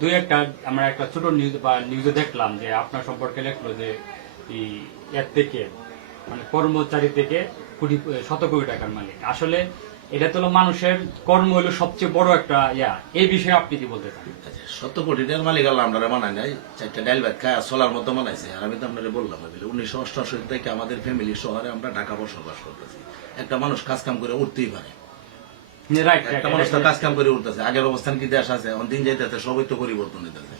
দুই একটা আমরা একটা ছোট নিউজ বা নিউজে দেখলাম যে আপনার সম্পর্কে লিখলো যে এর থেকে মানে কর্মচারী থেকে কোটি শত কোটি টাকার মালিক। আসলে এটা তো হলো মানুষের কর্ম হলো সবচেয়ে বড় একটা এই বিষয়ে আপনি কি বলতে চান? 70 কোটি টাকার মালিক আল্লাহ আমরা মানায় নাই, 4টা ডাইল ভাত খায় সোলার মতো বানাইছে। আর আমি তো আপনারা বললাম 1988 থেকে আমাদের ফ্যামিলি শহরে আমরা ঢাকা বসবাস করতেছি। একটা মানুষ কাজ কাম করে উঠতেই পারে, একটা মানুষ তো কাজ কাম করে উঠতেছে। আগের অবস্থান কি দেশ আছে, দিন যাইতেছে, সবই তো পরিবর্তন হইতেছে।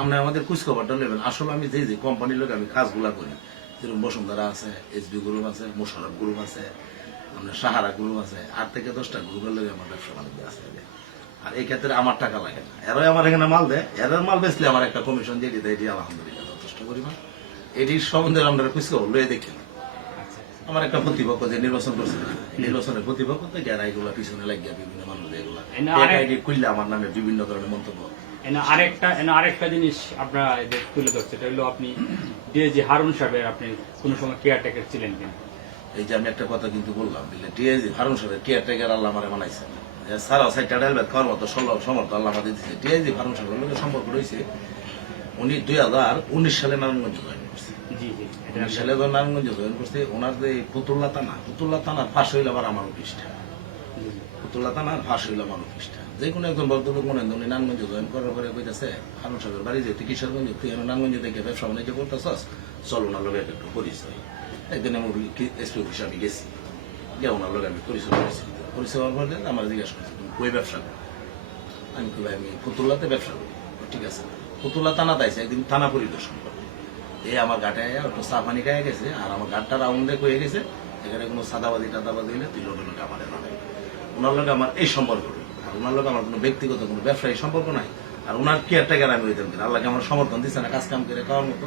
আমরা আমাদের খোঁজখবরটা নেবেন। আসলে আমি যে কোম্পানির লোক আমি কাজগুলা করি, যেরকম বসুন্ধরা আছে, এসবি গ্রুপ আছে, মোশারফ গ্রুপ আছে, আপনার সাহারা গ্রুপ আছে, 8 থেকে 10টা গ্রুপের লোক আমার ব্যবসা বাণিজ্য আছে। আর এই ক্ষেত্রে আমার টাকা লাগে না, এরাই আমার এখানে মাল দেয়। এরার মাল বেচলে আমার একটা কমিশন দিয়ে দিতে, এটি আলহামদুলিল্লাহ যথেষ্ট পরিমাণ। এটির সম্বন্ধে আমরা খোঁজখবর লয়ে দেখি। আমার একটা প্রতিপক্ষ যে নির্বাচন করছে, নির্বাচনের প্রতিপক্ষ থেকে এরা এগুলা পিছনে লাগিয়ে বিভিন্ন মানুষ এগুলা খুললে আমার নামে বিভিন্ন ধরনের মন্তব্য। আরেকটা জিনিস আপনারা তুলে ধরছে, এটা হলো আপনি ডিএজি হারুন সাহেবের আপনি কোনো সময় কেয়ারটেকার ছিলেন কিনা। এই যে আমি একটা কথা কিন্তু বললাম, ডিএজি হারুন সাহেবের কেয়ারটেকার আল্লাহ আমার বানাইছে। সারা সাইডটা ডাইলবেদ খাওয়ার মতো সমর্থ আল্লাহ আমাদের দিচ্ছে। ডিএজি হারুন সাহেবের লোকের সম্পর্ক রয়েছে। উনি 2019 সালে নারায়ণগঞ্জ জয়েন করছে। 19 সালে যখন নারায়ণগঞ্জ জয়েন করছে, ওনার যে ফতুল্লা থানার ফাঁস হইল আবার আমার অফিসটা। ফতুল্লা থানার ফাঁস হইল আমার অফিসটা। যে কোনো একজন ভদ্রলোক মনে উনি নারায়ণগঞ্জ জয়েন করার পরে কইতেছে, হারুন সাহেবের বাড়ি যে তুই কিশোরগঞ্জ, তুই নারায়ণগঞ্জ থেকে ব্যবসা বাণিজ্য করতেছস, চল ওনার লোক একটু পরিচয়। একদিন আমি এসপি অফিস আমি গেছি, গিয়ে ওনার লোক আমি পরিচয় করেছি। পরিচয় হওয়ার পরে আমার জিজ্ঞাসা করছি তুমি কই ব্যবসা করো। আমি কই আমি ফতুল্লাতে ব্যবসা করি। ঠিক আছে, ফতুল্লা থানা তাইছে, একদিন থানা পরিদর্শন করে এই আমার ঘাটে একটু চা পানি খাইয়া গেছে। আর আমার ঘাটটা রাউন্ডে কয়ে গেছে, এখানে কোনো সাদাবাদি টাদাবাদি হইলে তুই লোটে লোটে আমাদের বানাই। ওনার লোক আমার এই সম্পর্ক, আর ওনার লোক আমার কোনো ব্যক্তিগত কোনো ব্যবসায়ী সম্পর্ক নাই। আর ওনার কেয়ারটেকার আমি হইতাম কিনা, আল্লাহকে আমার সমর্থন দিচ্ছে না কাজ কাম করে খাওয়ার মতো।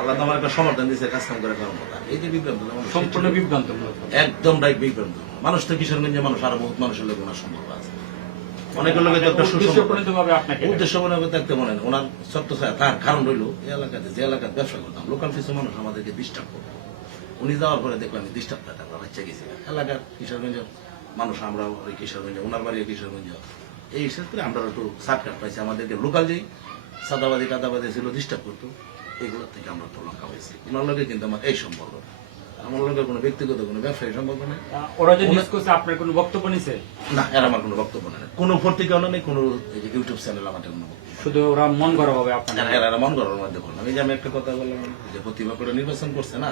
আল্লাহ তো আমার একটা সমর্থন দিচ্ছে কাজ কাম করে খাওয়ার মতো। এই যে বিভ্রান্ত, সম্পূর্ণ বিভ্রান্ত, একদম রাইট বিভ্রান্ত। মানুষ তো কিশোরগঞ্জের মানুষ, আরো বহুত মানুষের লোক ওনার সম্পর্ক আছে। অনেকের লোকের একটা উদ্দেশ্য মনে করতে একটা মনে হয় ওনার সত্য তার কারণ রইল এই এলাকাতে যে এলাকায় ব্যবসা করতাম লোকাল কিছু মানুষ আমাদেরকে ডিস্টার্ব করতো। উনি যাওয়ার পরে দেখলাম ডিস্টার্ব করতে বাচ্চা গেছে এলাকার কিশোরগঞ্জের মানুষ, আমরা ওই কিশোরগঞ্জ, ওনার বাড়ি কিশোরগঞ্জ, এই ক্ষেত্রে আমরা একটু সার্টকাট পাইছি। আমাদেরকে লোকাল যেই সাদাবাদী টাদাবাদী ছিল ডিস্টার্ব করতো, এগুলোর থেকে আমরা একটু লঙ্কা পাইছি। ওনার লোকের কিন্তু আমার এই সম্পর্ক, আমার লোকের কোনো ব্যক্তিগত কোনো ব্যবসায়ী সম্পর্ক নেই। ওরা যে নিউজ করছে আপনার কোনো বক্তব্য নিছে? না, এর আমার কোনো বক্তব্য নেই, কোনো পত্রিকাও নেই, কোনো ইউটিউব চ্যানেল আমাদের কোনো বক্তব্য। শুধু ওরা মন গড়া হবে আপনার, এরা মন গড়ার মধ্যে বললাম। এই যে আমি একটা কথা বললাম যে প্রতিপক্ষরা নির্বাচন করছে না,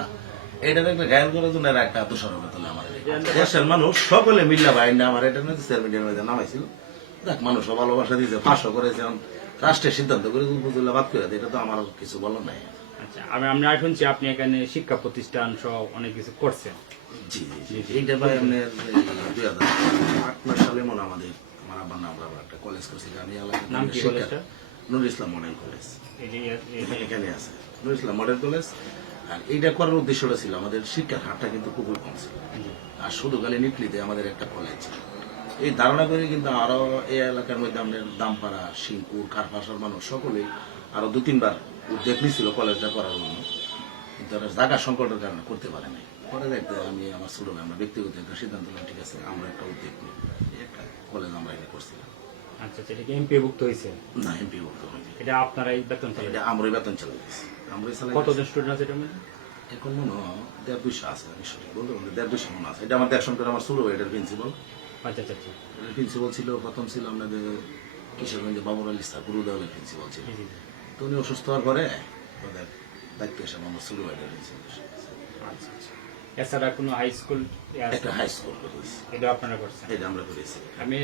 এইটার একটা গায়েল করার জন্য এরা একটা দোষারোপ তুলে আমার দেশের মানুষ সকলে মিল্লা ভাই না আমার এটা সোশ্যাল মিডিয়ার মধ্যে নামাইছিল। দেখ মানুষও ভালোবাসা দিয়েছে, ফাঁসও করেছে, রাষ্ট্রের সিদ্ধান্ত করে উপজেলা বাদ করে এটা তো আমার কিছু বলার নাই। আচ্ছা, আমরা শুনছি আপনি এখানে শিক্ষা প্রতিষ্ঠান সহ অনেক কিছু করছেন। জি জি, এইটা ভাই আপনার 2008 সালে মনে আমাদের আমার আব্বার নাম আমরা একটা কলেজ করছি। আমি নাম কি কলেজটা? নুরুল ইসলাম মডেল কলেজ, এখানে আছে নুরুল ইসলাম মডেল কলেজ। আর এইটা করার উদ্দেশ্যটা ছিল আমাদের শিক্ষার হারটা কিন্তু খুবই কম ছিল। আর শুধু খালি নিকলিতে আমাদের একটা কলেজ ছিল। এই ধারণা করে কিন্তু আরো এই এলাকার মধ্যে আমাদের দামপাড়া, সিংপুর, কারপাশার মানুষ সকলেই আরো 2-3 বার উদ্যোগ নিয়েছিল কলেজটা করার জন্য, কিন্তু জায়গা সংকটের কারণে করতে পারে নাই। পরে দেখতে আমি আমার ছোট ভাই আমরা ব্যক্তিগত একটা সিদ্ধান্ত নিলাম, ঠিক আছে আমরা একটা উদ্যোগ নিই, একটা কলেজ আমরা এখানে করছিলাম। আচ্ছা, এটা কি এমপি ভুক্ত হয়েছে? না, এমপি ভুক্ত হয়নি। এটা আপনারাই বেতন চালান? এটা আমরাই বেতন চালাই দিচ্ছি, আমরাই চালাই। কতজন স্টুডেন্ট আছে এটা? এখন মনে হয় 150-200 আছে, আমি সঠিক বলতে 150-200 মনে আছে। এটা আমার দেখশন করে আমার ছোট ভাই এটার প্রিন্সিপাল। আচ্ছা আচ্ছা আচ্ছা, এটার প্রিন্সিপাল ছিল প্রথম ছিল আমাদের কিশোরগঞ্জে বাবুর আলী স্যার গুরুদেওয়ালের প্রিন্সিপাল ছিল। তো উনি অসুস্থ হওয়ার পরে ওদের দায়িত্ব হিসাবে আমার ছোট ভাই এটার প্রিন্সিপাল। আচ্ছা আচ্ছা, এছাড়া কোনো হাই স্কুল? একটা হাই স্কুল করেছি, এটা আপনারা করছেন? এটা আমরা করেছি। আমি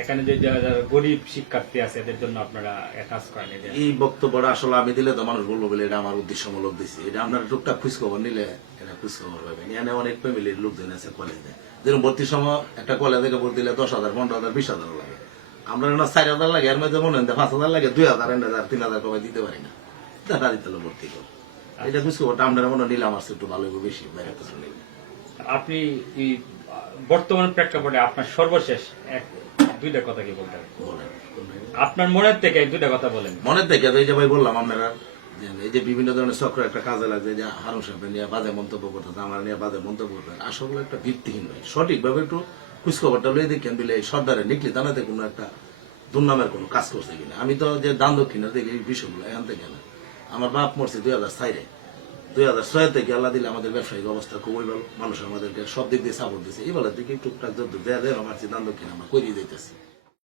এখানে যে যারা গরিব শিক্ষার্থী আছে এদের জন্য আপনারা কাজ করেন। এই বক্তব্যটা আসলে আমি দিলে তো মানুষ বলবো বলে এটা আমার উদ্দেশ্যমূলক দিচ্ছি। এটা আপনারা টুকটাক খোঁজখবর নিলে এটা খোঁজখবর পাবেন। এখানে অনেক ফ্যামিলির লোকজন আছে কলেজে, যেরকম ভর্তির সময় একটা কলেজ থেকে ভর্তি দিলে 10,000, 15,000, 20,000 লাগে। আমরা 4,000 লাগে, এর মধ্যে মনে হয় 5,000 লাগে, 2,000, 1,000, 3,000 টাকা দিতে পারি না, টাকা দিতে হলো ভর্তি করে। এটা খোঁজখবরটা আপনারা মনে নিলে আমার একটু ভালো বেশি বাইরে কিছু নেই। আপনি এই বর্তমান প্রেক্ষাপটে আপনার সর্বশেষ 2টা কথা কি বলতে বলেন, আপনার মনের থেকে 2টা কথা বলেন। মনের থেকে এই যে ভাই বললাম আপনারা এই যে বিভিন্ন ধরনের চক্র একটা কাজে লাগে, যে হারুন সাহেব নিয়ে বাজে মন্তব্য করতেছে, আমার নিয়ে বাজে মন্তব্য করতেছে, আসলে একটা ভিত্তিহীন ভাই। সঠিকভাবে একটু খোঁজখবরটা লয়ে দেখেন দিলে এই সর্দারে নিকলি তানাতে কোনো একটা দুর্নামের কোনো কাজ করছে কিনা। আমি তো যে দান দক্ষিণের দিকে এই বিষয়গুলো এখান থেকে না। আমার বাপ মরছে 2004-এ, 2006 থেকে আল্লাহ দিলে আমাদের ব্যবসায়িক অবস্থা খুবই ভালো, মানুষ আমাদেরকে সব দিক দিয়ে সাপোর্ট দিচ্ছে। এই বেলার দিকে টুকটাক যত দেয়া দেয় আমার দান দক্ষিণ আমরা করিয়ে দিতেছি।